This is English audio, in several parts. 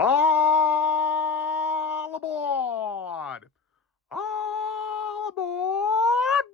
All aboard! All aboard!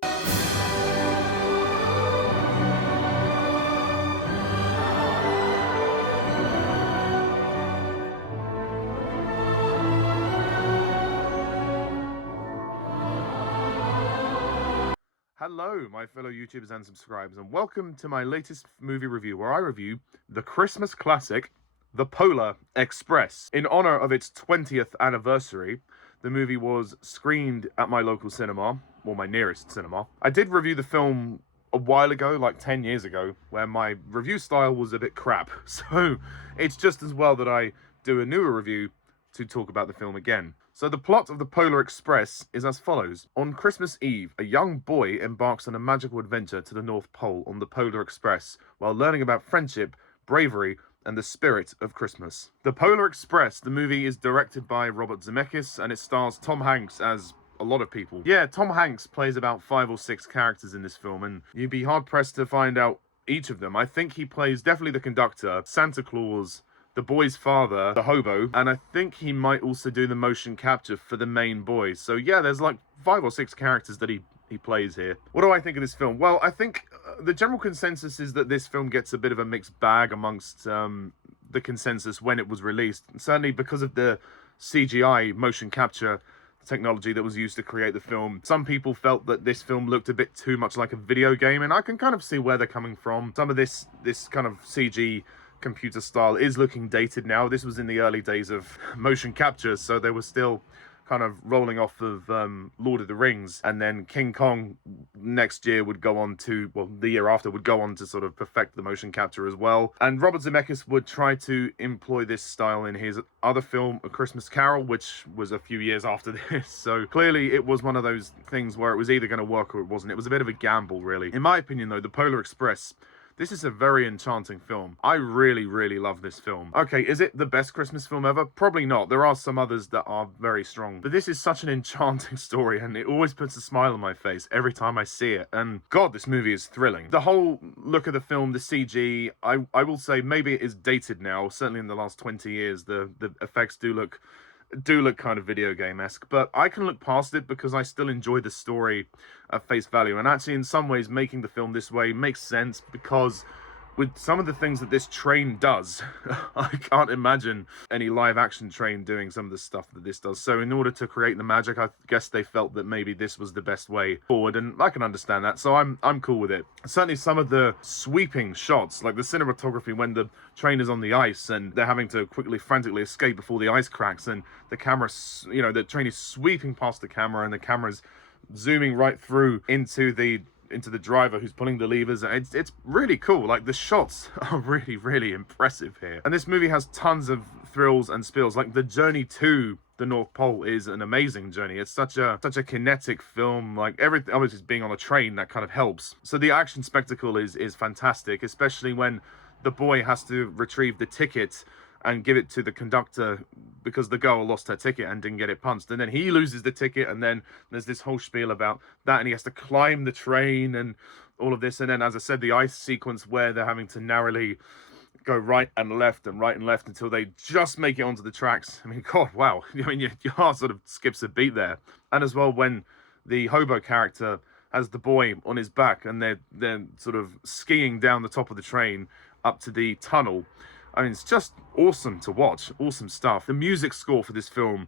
Hello, my fellow YouTubers and subscribers, and welcome to my latest movie review, where I review the Christmas classic, The Polar Express. In honor of its 20th anniversary, the movie was screened at my local cinema, or my nearest cinema. I did review the film a while ago, like 10 years ago, where my review style was a bit crap, so it's just as well that I do a newer review to talk about the film again. So the plot of The Polar Express is as follows. On Christmas Eve, a young boy embarks on a magical adventure to the North Pole on the Polar Express while learning about friendship, bravery, and the spirit of Christmas. The Polar Express, the movie, is directed by Robert Zemeckis, and it stars Tom Hanks as a lot of people. Yeah, Tom Hanks plays about 5 or 6 characters in this film, and you'd be hard-pressed to find out each of them. I think he plays definitely the conductor, Santa Claus, the boy's father, the hobo, and I think he might also do the motion capture for the main boy. So yeah, there's like 5 or 6 characters that he plays here. What do I think of this film? Well, I think the general consensus is that this film gets a bit of a mixed bag amongst the consensus when it was released. Certainly because of the CGI motion capture technology that was used to create the film. Some people felt that this film looked a bit too much like a video game, and I can kind of see where they're coming from. Some of this kind of CG computer style is looking dated now. This was in the early days of motion capture, so they were still kind of rolling off of Lord of the Rings, and then King Kong next year would go on to, well, the year after would go on to sort of perfect the motion capture as well. And Robert Zemeckis would try to employ this style in his other film, A Christmas Carol, which was a few years after this. So clearly it was one of those things where it was either going to work or it wasn't. It was a bit of a gamble, really. In my opinion, though, The Polar Express, this is a very enchanting film. I really, really love this film. Okay, is it the best Christmas film ever? Probably not. There are some others that are very strong. But this is such an enchanting story, and it always puts a smile on my face every time I see it. And God, this movie is thrilling. The whole look of the film, the CG, I will say maybe it is dated now. Certainly in the last 20 years, the effects do look kind of video game-esque, but I can look past it because I still enjoy the story at face value. And actually, in some ways, making the film this way makes sense, because with some of the things that this train does, I can't imagine any live-action train doing some of the stuff that this does. So in order to create the magic, I guess they felt that maybe this was the best way forward, and I can understand that, so I'm cool with it. Certainly some of the sweeping shots, like the cinematography when the train is on the ice and they're having to frantically escape before the ice cracks, and the camera, you know, the train is sweeping past the camera and the camera's zooming right through into the driver who's pulling the levers. It's really cool. Like, the shots are really, really impressive here. And this movie has tons of thrills and spills. Like, the journey to the North Pole is an amazing journey. It's such a kinetic film. Like, everything, obviously being on a train, that kind of helps. So the action spectacle is fantastic, especially when the boy has to retrieve the ticket and give it to the conductor because the girl lost her ticket and didn't get it punched. And then he loses the ticket, and then there's this whole spiel about that, and he has to climb the train and all of this. And then, as I said, the ice sequence where they're having to narrowly go right and left until they just make it onto the tracks. I mean, God, wow. I mean, your heart sort of skips a beat there. And as well, when the hobo character has the boy on his back and they're sort of skiing down the top of the train up to the tunnel. I mean, it's just awesome to watch. Awesome stuff. The music score for this film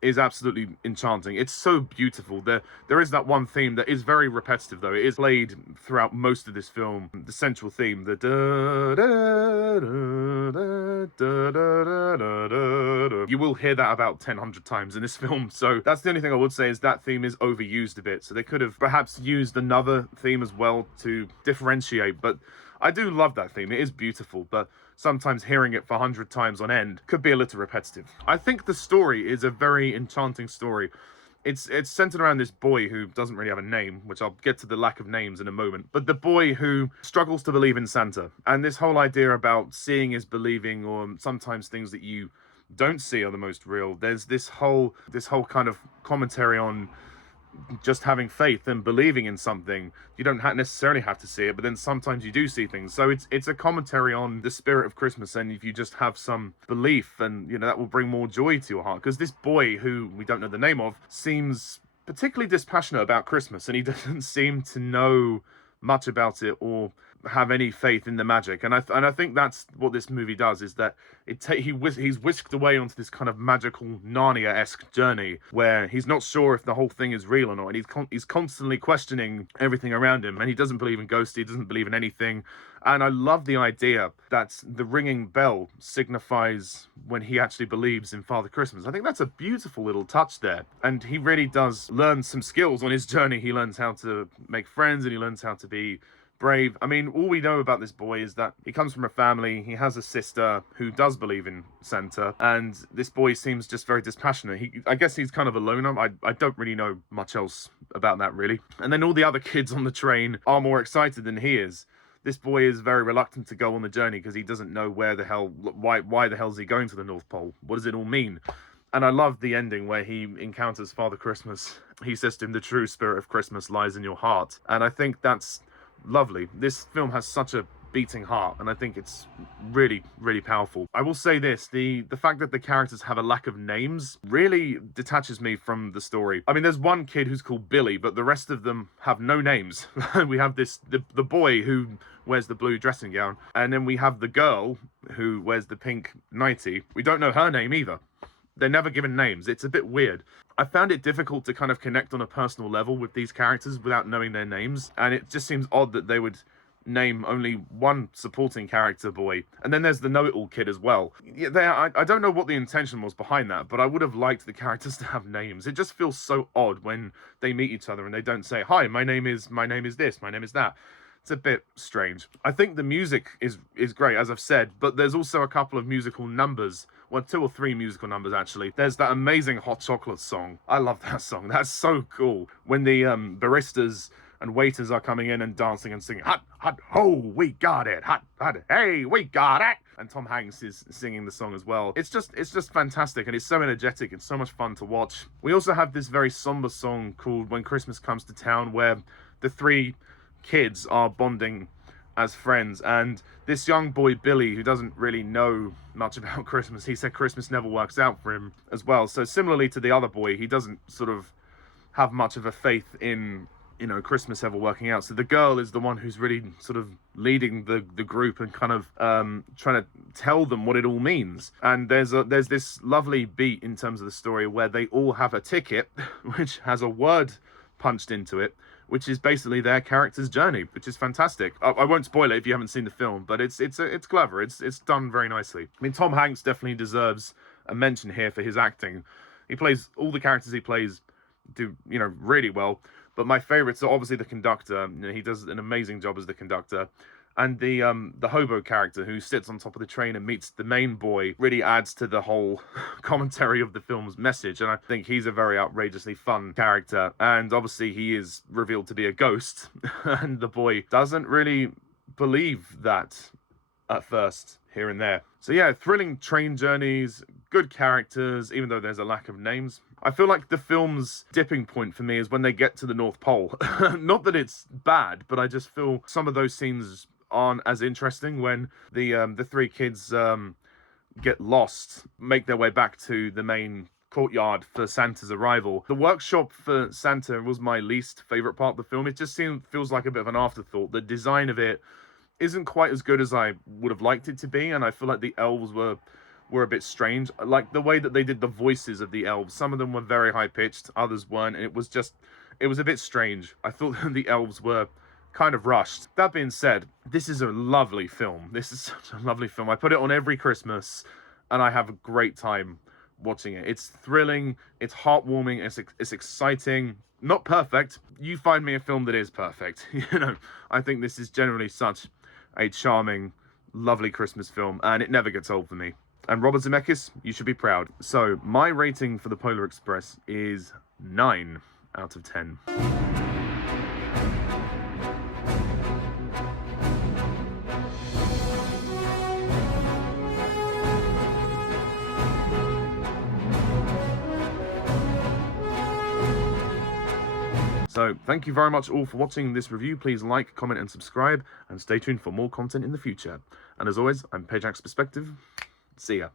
is absolutely enchanting. It's so beautiful. There is that one theme that is very repetitive, though. It is played throughout most of this film. The central theme, the da da da da da da da da da. You will hear that about 100 times in this film. So that's the only thing I would say, is that theme is overused a bit. So they could have perhaps used another theme as well to differentiate. But I do love that theme. It is beautiful, but sometimes hearing it for 100 times on end could be a little repetitive. I think the story is a very enchanting story. It's centered around this boy who doesn't really have a name, which I'll get to the lack of names in a moment, but the boy who struggles to believe in Santa. And this whole idea about seeing is believing, or sometimes things that you don't see are the most real. There's this whole kind of commentary on just having faith and believing in something. You don't necessarily have to see it, but then sometimes you do see things. So it's a commentary on the spirit of Christmas, and if you just have some belief, and that will bring more joy to your heart. Because this boy, who we don't know the name of, seems particularly dispassionate about Christmas, and he doesn't seem to know much about it or have any faith in the magic. And I think that's what this movie does, is that he's whisked away onto this kind of magical Narnia-esque journey where he's not sure if the whole thing is real or not, and he's constantly questioning everything around him, and he doesn't believe in ghosts, he doesn't believe in anything. And I love the idea that the ringing bell signifies when he actually believes in Father Christmas. I think that's a beautiful little touch there. And he really does learn some skills on his journey. He learns how to make friends, and he learns how to be brave. I mean, all we know about this boy is that he comes from a family, he has a sister who does believe in Santa, and this boy seems just very dispassionate. I guess he's kind of a loner. I don't really know much else about that, really. And then all the other kids on the train are more excited than he is. This boy is very reluctant to go on the journey because he doesn't know why the hell is he going to the North Pole? What does it all mean? And I love the ending where he encounters Father Christmas. He says to him, "The true spirit of Christmas lies in your heart." And I think that's lovely. This film has such a beating heart, and I think it's really, really powerful. I will say this, the fact that the characters have a lack of names really detaches me from the story. I mean, there's one kid who's called Billy, but the rest of them have no names. We have the boy who wears the blue dressing gown, and then we have the girl who wears the pink nightie. We don't know her name either. They're never given names. It's a bit weird. I found it difficult to kind of connect on a personal level with these characters without knowing their names, and it just seems odd that they would name only one supporting character boy, and then there's the know-it-all kid as well. Yeah, I don't know what the intention was behind that, but I would have liked the characters to have names. It just feels so odd when they meet each other and they don't say, "Hi, my name is this, my name is that." It's a bit strange. I think the music is great, as I've said, but there's also a couple of musical numbers. Well, 2 or 3 musical numbers, actually. There's that amazing Hot Chocolate song. I love that song. That's so cool. When the baristas and waiters are coming in and dancing and singing, "Hot, hot, ho, we got it. Hot, hot, hey, we got it." And Tom Hanks is singing the song as well. It's just fantastic, and it's so energetic and so much fun to watch. We also have this very somber song called "When Christmas Comes to Town," where the 3 kids are bonding as friends, and this young boy Billy, who doesn't really know much about Christmas, he said Christmas never works out for him as well. So similarly to the other boy, he doesn't sort of have much of a faith in Christmas ever working out. So the girl is the one who's really sort of leading the group and kind of trying to tell them what it all means. And there's this lovely beat in terms of the story where they all have a ticket which has a word punched into it, which is basically their character's journey, which is fantastic. I won't spoil it if you haven't seen the film, but it's clever. It's done very nicely. I mean, Tom Hanks definitely deserves a mention here for his acting. He plays all the characters he plays do really well. But my favorites are obviously the conductor. He does an amazing job as the conductor. And the hobo character who sits on top of the train and meets the main boy really adds to the whole commentary of the film's message. And I think he's a very outrageously fun character. And obviously he is revealed to be a ghost. And the boy doesn't really believe that at first, here and there. So yeah, thrilling train journeys, good characters, even though there's a lack of names. I feel like the film's dipping point for me is when they get to the North Pole. Not that it's bad, but I just feel some of those scenes aren't as interesting when the 3 kids get lost, make their way back to the main courtyard for Santa's arrival. The workshop for Santa was my least favorite part of the film. It just feels like a bit of an afterthought. The design of it isn't quite as good as I would have liked it to be, and I feel like the elves were a bit strange. Like the way that they did the voices of the elves. Some of them were very high-pitched, others weren't, and it was a bit strange. I thought the elves were kind of rushed. That being said, this is a lovely film. This is such a lovely film. I put it on every Christmas, and I have a great time watching it. It's thrilling, it's heartwarming, it's exciting. Not perfect. You find me a film that is perfect. I think this is generally such a charming, lovely Christmas film, and it never gets old for me. And Robert Zemeckis, you should be proud. So my rating for the Polar Express is 9 out of 10. So thank you very much all for watching this review. Please like, comment, and subscribe, and stay tuned for more content in the future. And as always, I'm Pajak's Perspective. See ya.